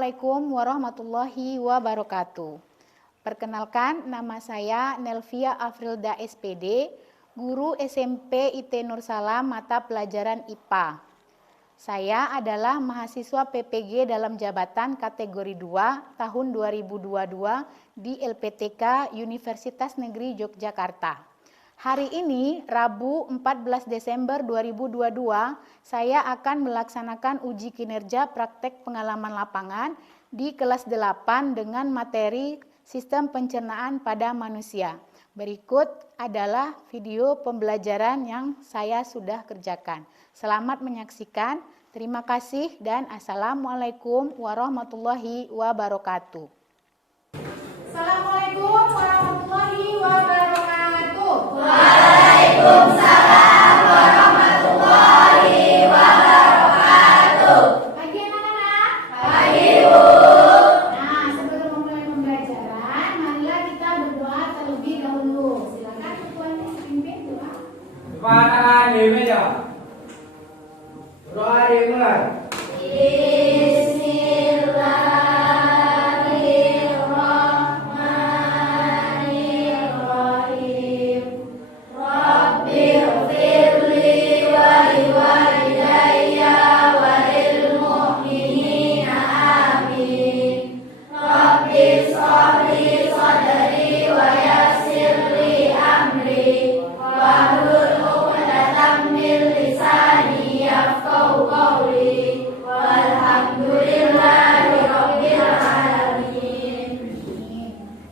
Assalamualaikum warahmatullahi wabarakatuh. Perkenalkan, nama saya Nelvia Afrilda SPD, guru SMP IT Nur Salam mata pelajaran IPA. Saya adalah mahasiswa PPG dalam jabatan kategori 2 tahun 2022 di LPTK Universitas Negeri Yogyakarta. Hari ini, Rabu 14 Desember 2022, saya akan melaksanakan uji kinerja praktek pengalaman lapangan di kelas 8 dengan materi Sistem Pencernaan pada Manusia. Berikut adalah video pembelajaran yang saya sudah kerjakan. Selamat menyaksikan, terima kasih dan Assalamualaikum warahmatullahi wabarakatuh. Assalamualaikum warahmatullahi wabarakatuh. Waalaikumsalam warahmatullahi wabarakatuh. Pagi anak-anak. Pagi, Bu. Nah, sebelum memulai pembelajaran, marilah kita berdoa terlebih dahulu. Silakan ketuanya pimpin doa. Depan tangan di meja. Doa dimulai.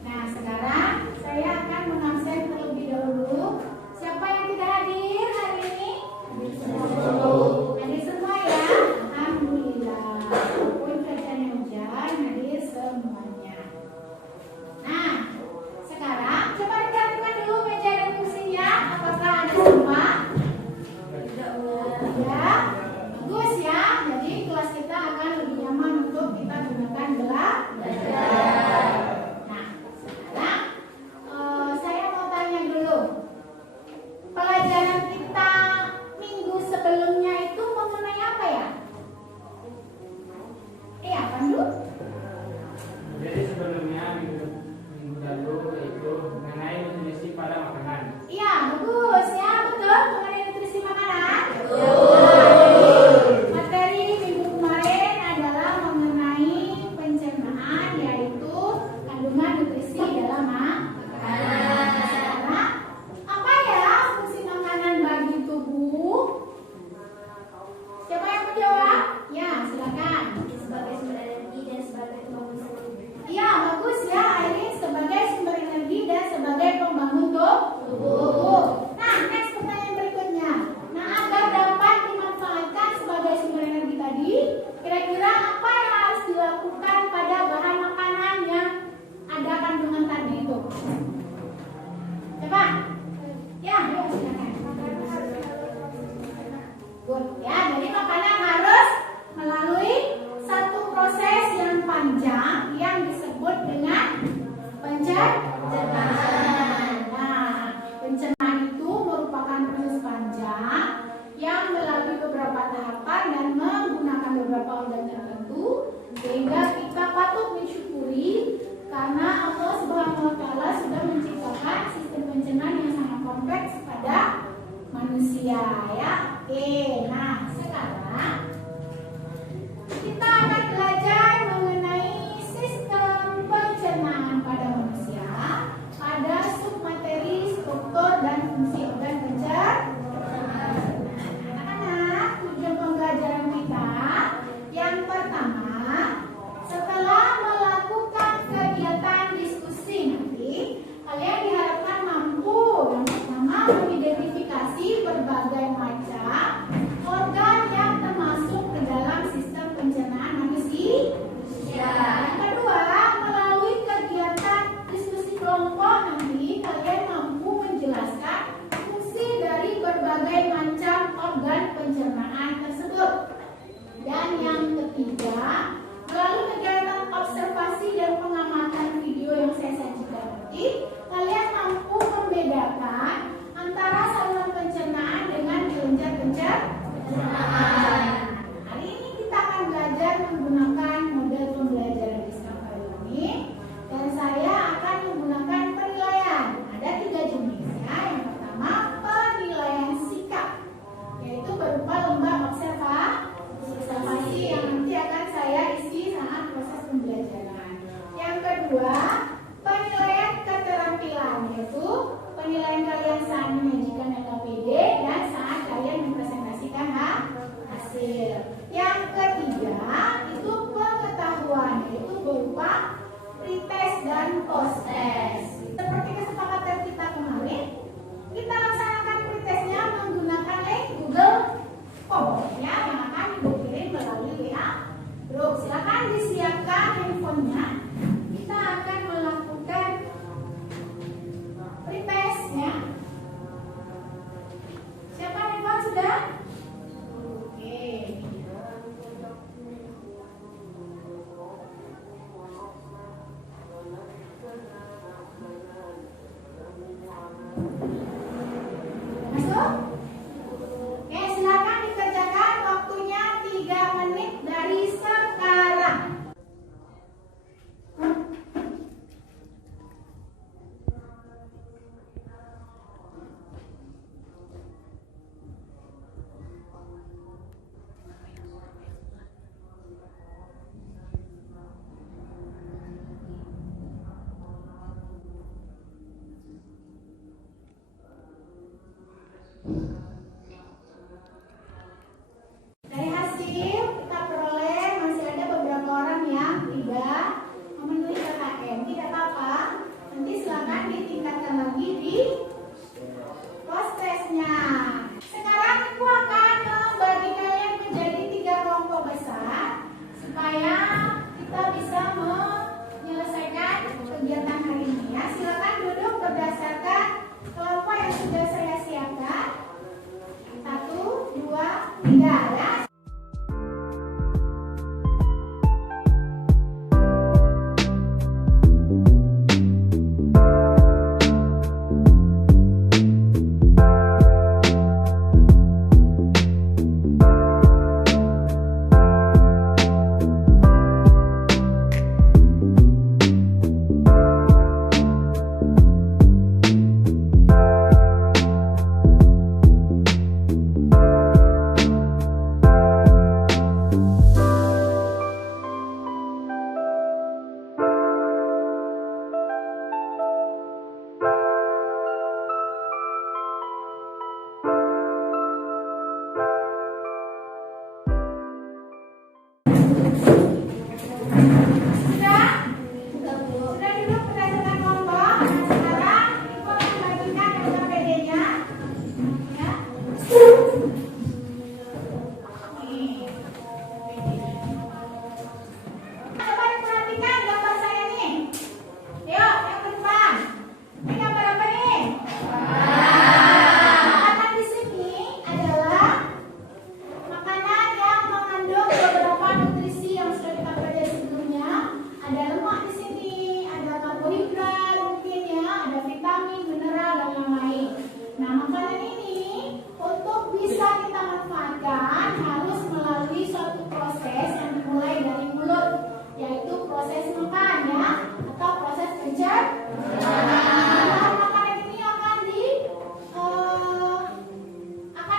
Nah, sekarang saya akan mengabsen terlebih dahulu. Siapa yang tidak hadir hari ini? Hadir semua ya? Alhamdulillah. Walaupun cuacanya hujan, hadir semuanya. Nah, sekarang coba diperhatikan dulu meja dan kursinya. Apakah ada semua? Ya, bagus ya. Jadi kelas kita akan lebih nyaman untuk kita gunakan belajar. Nah, sekarang saya mau tanya dulu. Pelajaran kita minggu sebelumnya itu mengenai apa ya? Iya, Pandu? Jadi sebelumnya minggu lalu itu mengenai nutrisi pada makanan. Iya, bagus ya, betul mengenai nutrisi makanan. Materi minggu kemarin adalah mengenai pencernaan, yaitu kandungan nutrisi dalam makanan. Sekarang, apa ya fungsi makanan bagi tubuh? Siapa yang menjawab? Ya, silakan. Sebagai sumber energi dan sebagai pembangun tubuh. Iya, bagus ya, Airin, sebagai sumber energi dan sebagai pembangun tubuh. Nah, next pertanyaan berikutnya. Nah, agar dapat dimanfaatkan sebagai sumber energi tadi, kira-kira apa yang harus dilakukan pada bahan makanan yang ada kandungan tadi itu? Coba. Ya, yuk silakan. Good. Ya, jadi makanan harus melalui satu proses yang panjang yang disebut dengan pencernaan. Nah, pencernaan itu merupakan proses panjang yang melalui beberapa tahapan dan menggunakan beberapa organ tertentu, sehingga kita patut mensyukuri karena Allah Subhanahu wa Ta'ala sudah menciptakan sistem pencernaan yang sangat kompleks pada manusia ya. Oke, nah sekarang kita akan belajar mengenai sistem pencernaan pada manusia pada submateri struktur dan fungsi organ pencernaan. Anak-anak, tujuan pembelajaran kita yang pertama, setelah melakukan kegiatan diskusi nanti, kalian diharapkan mampu yang pertama mengidentifikasi berbagai macam kedua, penilaian keterampilan, yaitu penilaian kalian saat menyajikan LKPD dan saat kalian mempresentasikan hasil. Yang ketiga, itu pengetahuan, yaitu berupa pretest dan post-test. Seperti kesepakatan kita kemarin, kita laksanakan pretestnya menggunakan link Google Form yang akan Ibu kirim melalui WA Group. Silakan disiapkan handphonenya. Kita akan melakukan pretestnya. Siapa handphone sudah? Oke. Masuk? Oke, silakan dikerjakan, waktunya 3 menit dari sekarang. Dari hasil kita peroleh masih ada beberapa orang yang tidak memenuhi KKM. Tidak apa-apa, nanti silakan ditingkatkan lagi di post-testnya. Sekarang aku akan membagi kalian menjadi 3 kelompok besar supaya kita bisa menyelesaikan kegiatan hari ini ya. Silakan duduk berdasarkan kelompok yang sudah saya siapkan. 1, 2, 3 ya. Sudah duduk berdasarkan kelompok. Nah, sekarang Ibu akan bagikan LKPD-nya ya. Coba diperhatikan gambar saya nih. Yuk, yang ke depan. Ini gambar apa nih? Makanan di sini adalah makanan yang mengandung beberapa nutrisi yang sudah kita pelajari sebelumnya. Ada lemak di sini, ada karbohidrat mungkin ya, ada vitamin, mineral dan yang lain. Nah, makanan ini untuk bisa kita manfaatkan harus melalui suatu proses yang dimulai dari mulut, yaitu proses makan ya, atau proses pencernaan. Makanan ini akan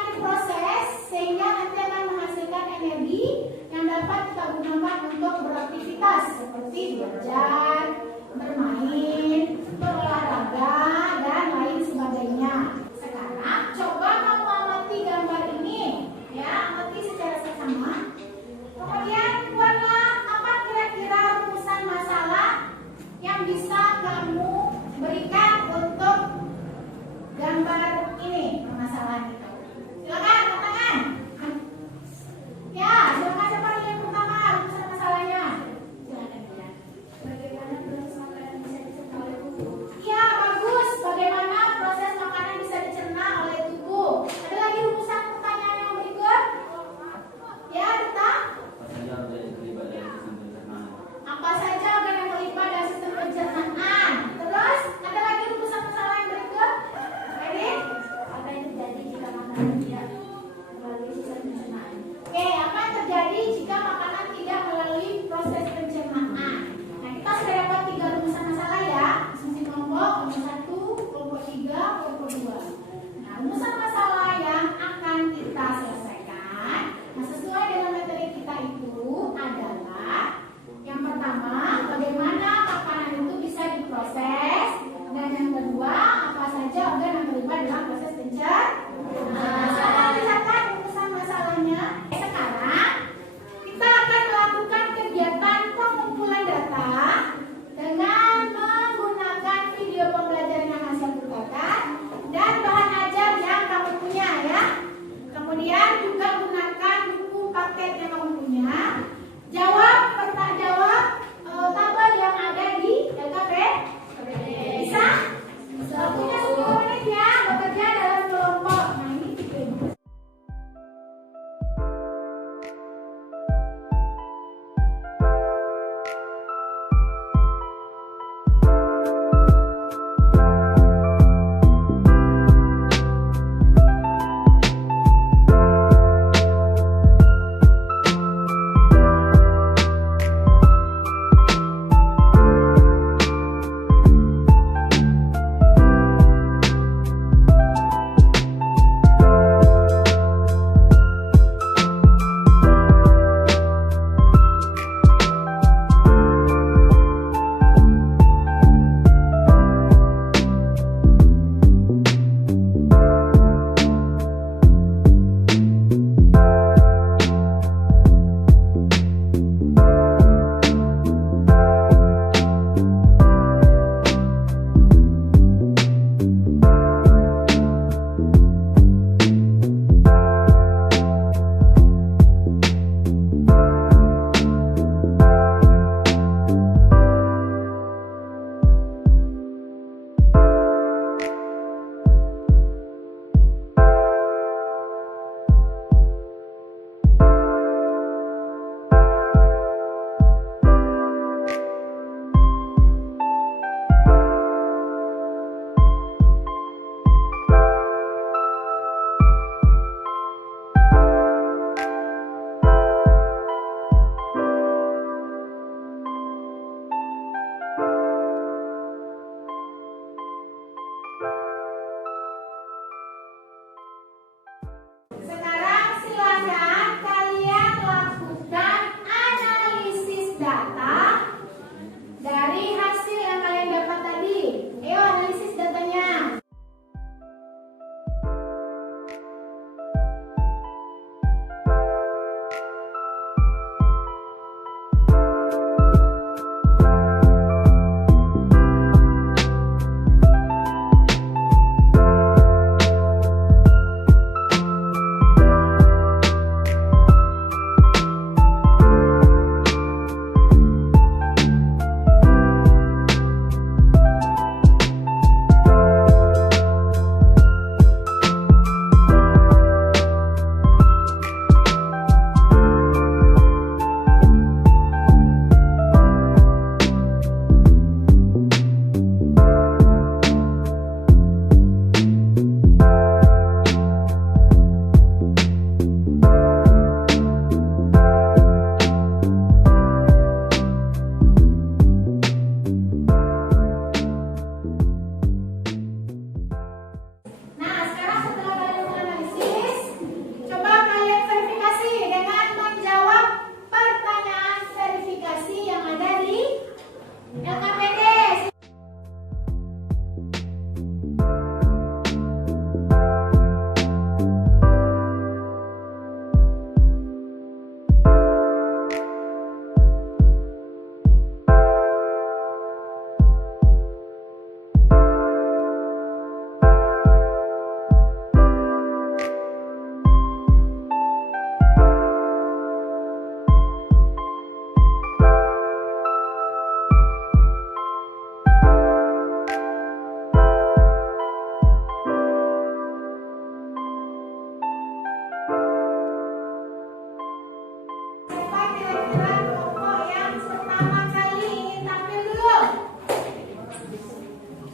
diproses sehingga nanti akan menghasilkan energi yang dapat kita gunakan untuk beraktivitas seperti belajar, bermain, berolahraga, dan lain sebagainya. Sekarang coba kamu amati gambar ini ya, amati secara seksama. Kemudian buatlah apa kira-kira rumusan masalah yang bisa kamu berikan untuk gambar ini, permasalahan itu. Silakan, katakan. Ya, silakan siapa yang pertama rumusan masalahnya. Silakan ya. Bagaimana proses makanan bisa dicerna oleh tubuh? Ya, bagus. Bagaimana proses makanan bisa dicerna oleh tubuh? Ada lagi rumusan pertanyaan yang berikut? Ya, Duta? Apa saja organ yang terlibat dalam sistem pencernaan? Terus, ada lagi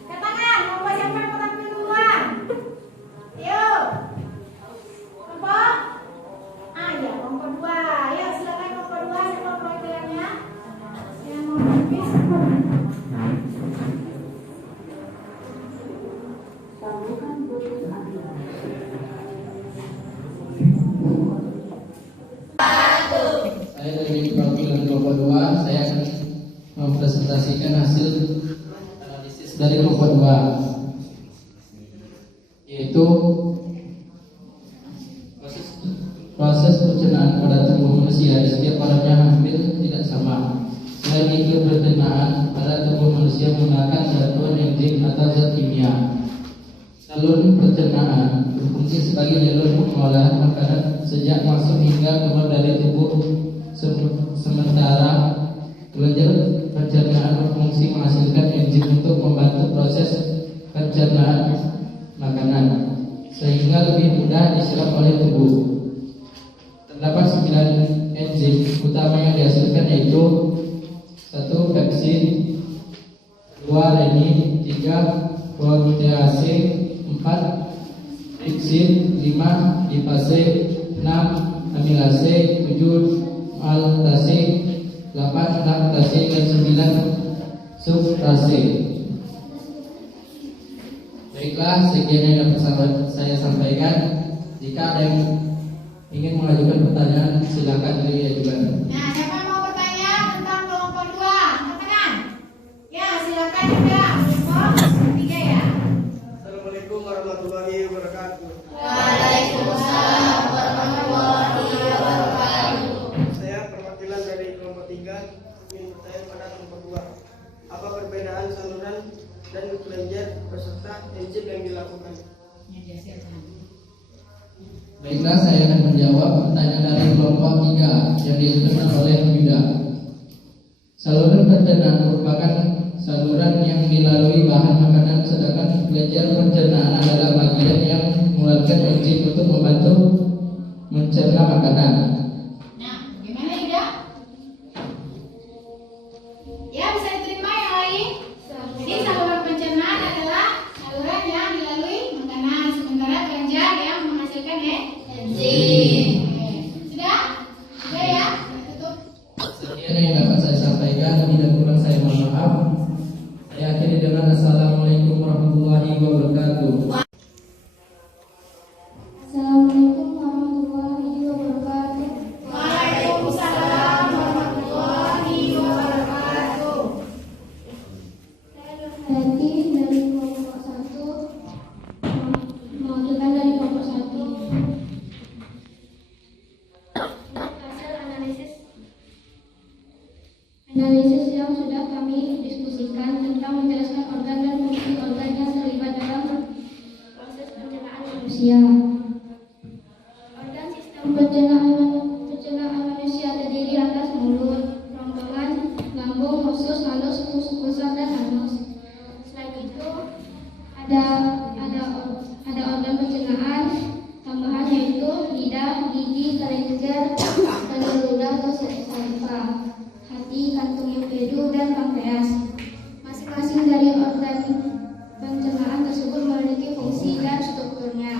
Ke tangan, kelompok siapa yang mau tampil duluan? Ayo. Kelompok? Ah ya, kelompok 2. Ayo silakan kelompok 2, siapa perwakilannya? Yang mau tampil? Saya dari perwakilan kelompok 2, saya akan mempresentasikan hasil analisis dari kelompok 2, yaitu proses pencernaan pada tubuh manusia di setiap orangnya hampir tidak sama. Selain itu, pencernaan pada tubuh manusia menggunakan satuan enzim atau zat kimia. Saluran pencernaan berfungsi sebagai jalur pengolahan makanan sejak masuk hingga keluar dari tubuh. Sementara kelenjar pencernaan berfungsi menghasilkan enzim untuk membantu proses pencernaan makanan sehingga lebih mudah diserap oleh tubuh. Terdapat 9 enzim utama yang dihasilkan, yaitu 1. Pepsin, 2. renin, 3. protease, 4. tripsin, 5. lipase, 6. amilase, 7. maltase, 8. laktase, dan 9. sukrase. Baiklah, sekian yang dapat saya sampaikan. Jika ada yang ingin mengajukan pertanyaan, silakan diajukan. Nah, siapa yang mau bertanya tentang kelompok 2? Angkat tangan. Ya, silakan juga. Kelompok 3 ya. Assalamualaikum warahmatullahi wabarakatuh. Waalaikumsalam warahmatullahi wabarakatuh. Saya perwakilan dari kelompok 3 ingin bertanya pada kelompok 2. Apa perbedaan saluran dan kelenjar beserta enzim yang dilakukan? Baiklah, saya akan menjawab pertanyaan dari kelompok 3 yang diajukan oleh Yuda. Saluran pencernaan merupakan saluran yang dilalui bahan makanan, sedangkan kelenjar pencernaan adalah bagian yang mengeluarkan enzim untuk membantu mencerna makanan. Nah, gimana Yuda? Ya, bisa diterima yang lain? Jadi saluran pencernaan adalah saluran yang dilalui makanan, sementara kelenjar yang menghasilkan enzim. Sudah? Sudah ya? Tutup. Sekian yang dapat saya sampaikan, lebih dan kurang saya mohon maaf. Saya akhiri dengan assalamualaikum warahmatullahi wabarakatuh. Assalamualaikum warahmatullahi wabarakatuh. Waalaikumsalam warahmatullahi wabarakatuh. Saya Nurhati dari kelompok 1, mewakilkan dari kelompok 1. Hasil analisis yang sudah kami diskusikan tentang menjelaskan organ dan fungsi organ yang terlibat dalam proses pencernaan manusia. Organ sistem pencernaan manusia terdiri atas mulut, kerongkongan, lambung, usus halus, pusat dan anus. Selain itu, ada organ pencernaan tambahan, yaitu lidah, gigi, kelenjar, telur ludah atau saliva, hati, kantung empedu, dan pankreas. Masing-masing dari organ pencernaan tersebut memiliki fungsi dan strukturnya.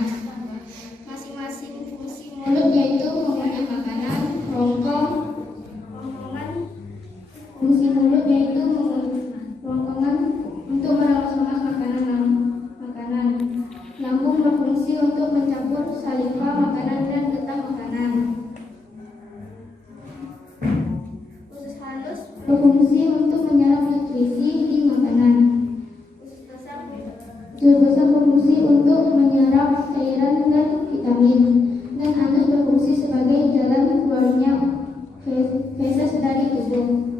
Masing-masing fungsi mulut yaitu mengunyah makanan, kerongkongan. Fungsi mulut yaitu kerongkongan untuk meremas-remas makanan. Lambung berfungsi untuk mencampur saliva makanan dan getah makanan. Usus halus berfungsi untuk menyerap nutrisi di makanan. Usus besar berfungsi untuk menyerap cairan dan vitamin. Dan anus berfungsi sebagai jalan keluarnya feses dari tubuh.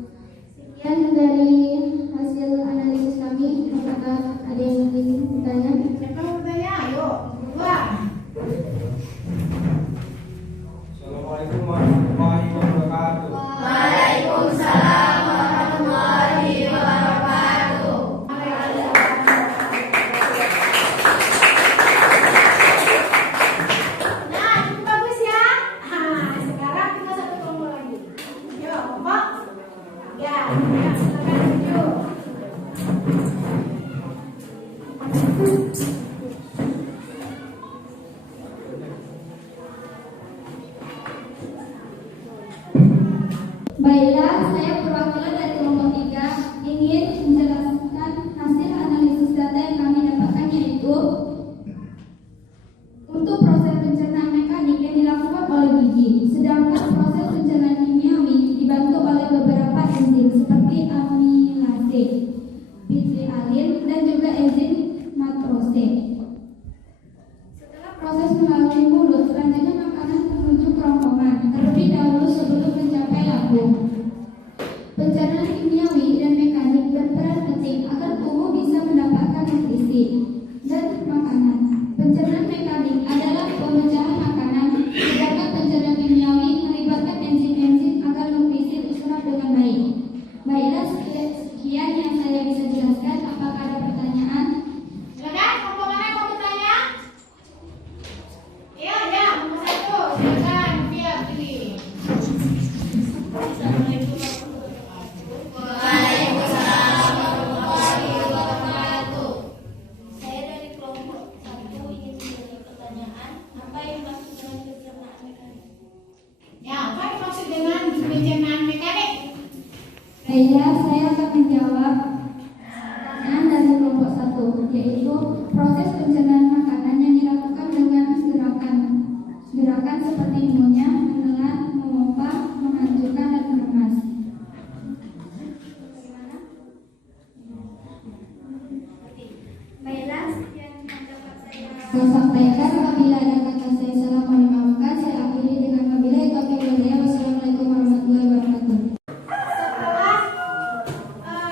Sekian dari hasil analisis kami. Apakah ada yang ingin bertanya? Siapa mau bertanya? Ayo, berdua. Assalamualaikum warahmatullahi wabarakatuh. Waalaikumsalam warahmatullahi wabarakatuh. Nah, cukup bagus ya. Sekarang kita satu kelompok lagi. Yuk, kelompok Saya sampaikan apabila ada kata saya salah mohon dimaafkan. Saya akhiri dengan wabillahi taufiq wal hidayah. Wassalamualaikum warahmatullahi wabarakatuh. Setelah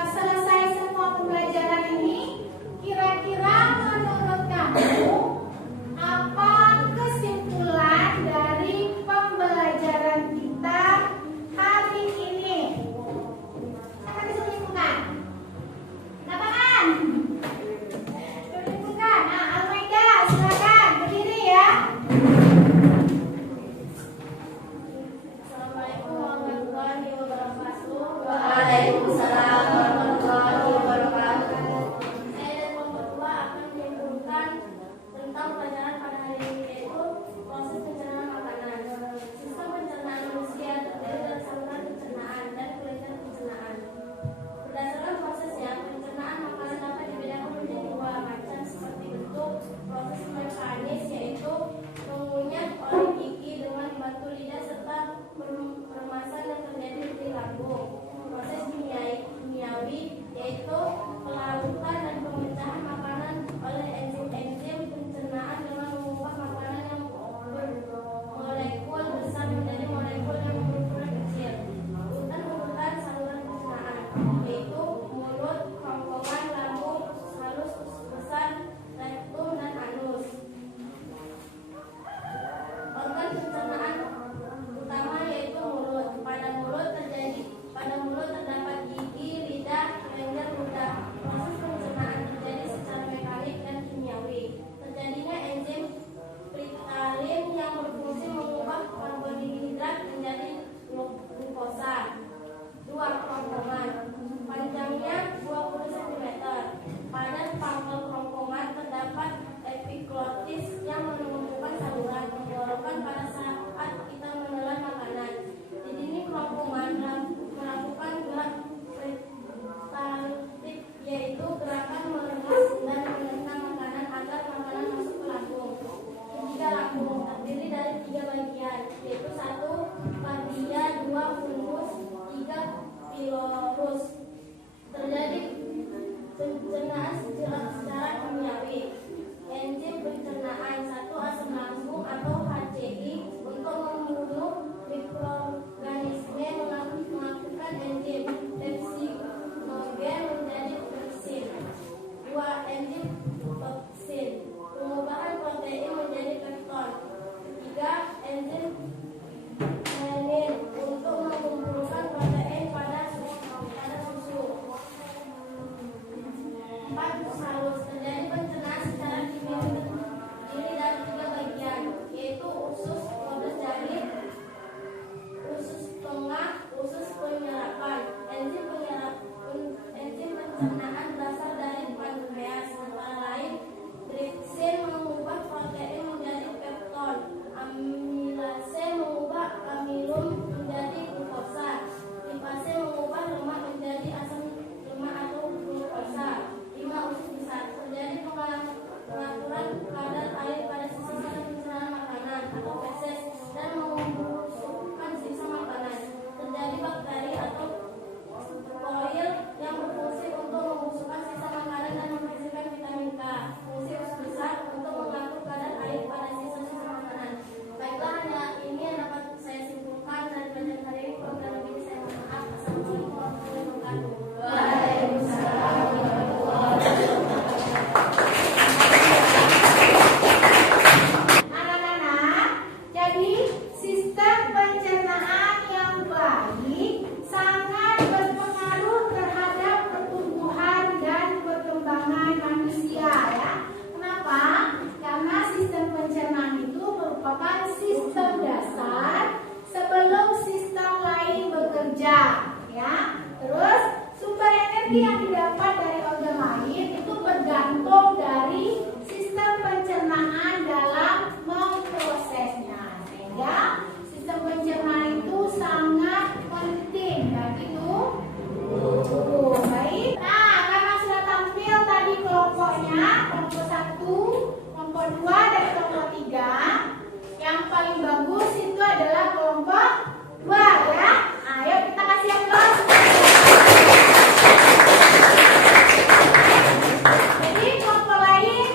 selesai semua pembelajaran ini, kira-kira menurut kamu apa kesimpulan dari pembelajaran kita hari ini? Apa kesimpulan? Kenapa kan? Kesimpulan. Nah, Almaida, silakan berdiri ya. Assalamualaikum warahmatullahi wabarakatuh. Waalaikumsalam warahmatullahi wabarakatuh. Saya dan kelompok 2 akan menyimpulkan tentang pelajaran pada hari ini, yaitu proses pencernaan makanan. Sistem pencernaan manusia terdiri dari saluran pencernaan dan kelenjar pencernaan. Berdasarkan prosesnya, pencernaan makanan dapat dibedakan menjadi 2 macam seperti bentuk. Proses mekanis, yaitu mengunyah oleh gigi dengan membantu lidah serta peremasan yang terjadi di lambung. Proses kimiawi, yaitu pelarutan dan pemecahan makanan oleh enzim-enzim pencernaan dengan mengubah makanan yang bermolekul besar menjadi molekul yang berukuran kecil. Urutan saluran pencernaan, yaitu mulut, kerongkongan, lambung halus, usus besar, rektum, dan anus. Organ pencernaan utama yaitu mulut. Pada mulut terdapat gigi, lidah, kelenjar ludah. Proses pencernaan terjadi secara mekanik dan kimiawi. Terjadinya enzim ptyalin yang berfungsi mengubah karbohidrat menjadi glukosa. 2. Kerongkongan. Panjangnya 20 cm. Pada pangkal kerongkongan terdapat epiglotis yang menumbuhkan saluran tenggorokan pada saat kita menelan makanan. Di sini kerongkongan melakukan gerak peristaltik, yaitu gerakan meremas dan menekan makanan agar makanan masuk ke lambung. Ketiga, lambung terdiri dari 3 bagian, yaitu 1. Kardia, 2. Fungus, 3. Pylorus. Terjadi pencernaan secara kimiawi. Enzim pencernaan 1. Asam lambung atau HCI untuk membunuh mikroorganisme mengaktifkan enzim pepsinogen menjadi pepsin. 2. Enzim pepsin pengubahan protein menjadi pepton. 3. Enzim renin untuk mengumpulkan protein pada susu. 4. Halus terjadi pencernaan secara kimiawi terdiri dari 3 bagian, yaitu usus 12 jari, usus tengah, usus penyerapan. Enzim pencernaan berasal dari pankreas, antara lain tripsin mengubah protein menjadi pepton, amilase mengubah amilum menjadi glukosa, lipase mengubah lemak menjadi asam lemak atau glukosa. 5. Usus besar terjadi pengaturan kadar air pada sisa pencernaan makanan atau feses dan membusukkan sisa makanan. Terjadi bakteri atau koil yang berfungsi untuk membusukkan sisa makanan dan menghasilkan vitamin K. Fungsi usus besar untuk mengatur kadar air pada sisa-sisa makanan. Baiklah, hanya ini yang dapat saya simpulkan dari pelajaran hari ini. Kurang lebih saya mohon maaf. Assalamualaikum warahmatullahi wabarakatuh. Waalaikumsalam warahmatullahi wabarakatuh. Anak-anak, jadi sistem pencernaan yang baik sangat berpengaruh terhadap pertumbuhan dan perkembangan manusia ya. Kenapa? Karena sistem pencernaan itu merupakan sistem dasar sebelum sistem lain bekerja ya. Terus sumber energi yang didapat dari organ lain itu bergantung dari sistem pencernaan dalam memprosesnya. Sehingga sistem pencernaan itu sangat penting. Begitu? Baik. Nah, karena sudah tampil tadi kelompoknya, kelompok 1, kelompok 2, dan kelompok 3. Yang paling bagus itu adalah kelompok 2 ya. Ayo kita kasih aplaus. Jadi kelompok lain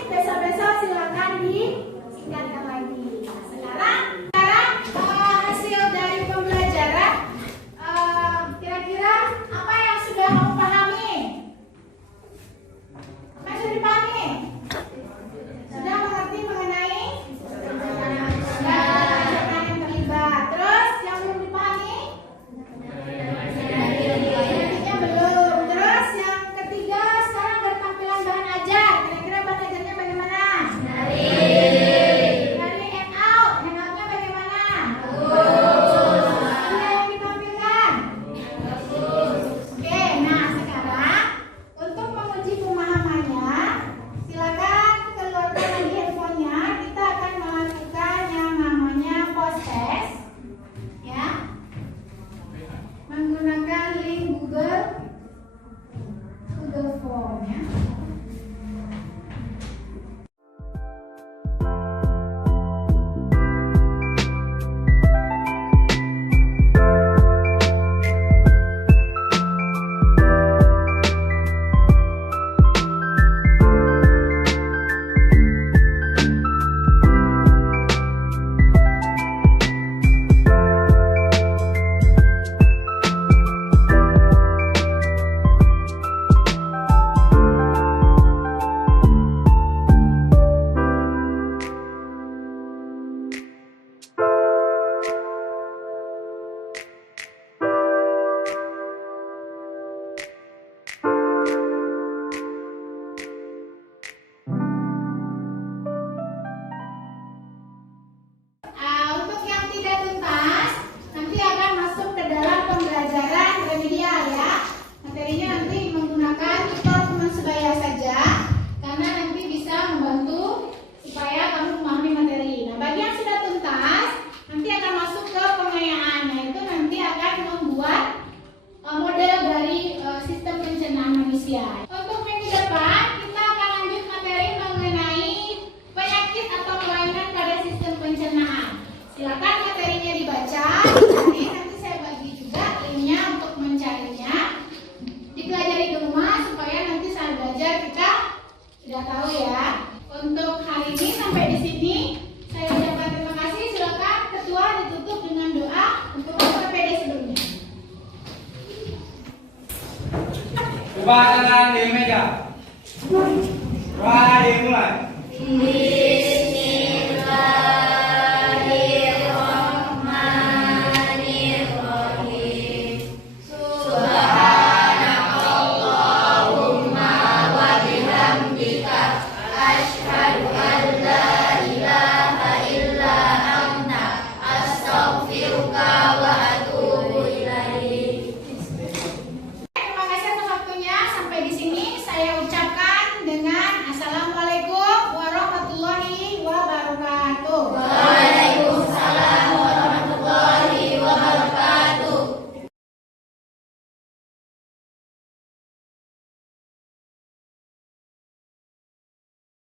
PowerPoint-nya. Untuk yang tidak tuntas, nanti akan masuk ke dalam pembelajaran remedial ya. Materinya nanti menggunakan tutor teman sebaya saja, karena nanti bisa membantu supaya kamu memahami materi. Nah, bagi yang sudah tuntas, nanti akan masuk ke pengayaan, yaitu nanti akan membuat model dari sistem pencernaan manusia. Untuk minggu depan, kita akan lanjut materi mengenai penyakit atau kelainan pada sistem pencernaan. Silakan materinya dibaca. Nanti saya bagi juga linknya untuk mencarinya. Dipelajari di rumah supaya nanti saat belajar kita sudah tahu ya. Untuk hari ini sampai di sini saya ucapkan terima kasih. Silakan ketua ditutup dengan doa untuk PPD sebelumnya. Coba tangan di meja. Mulai.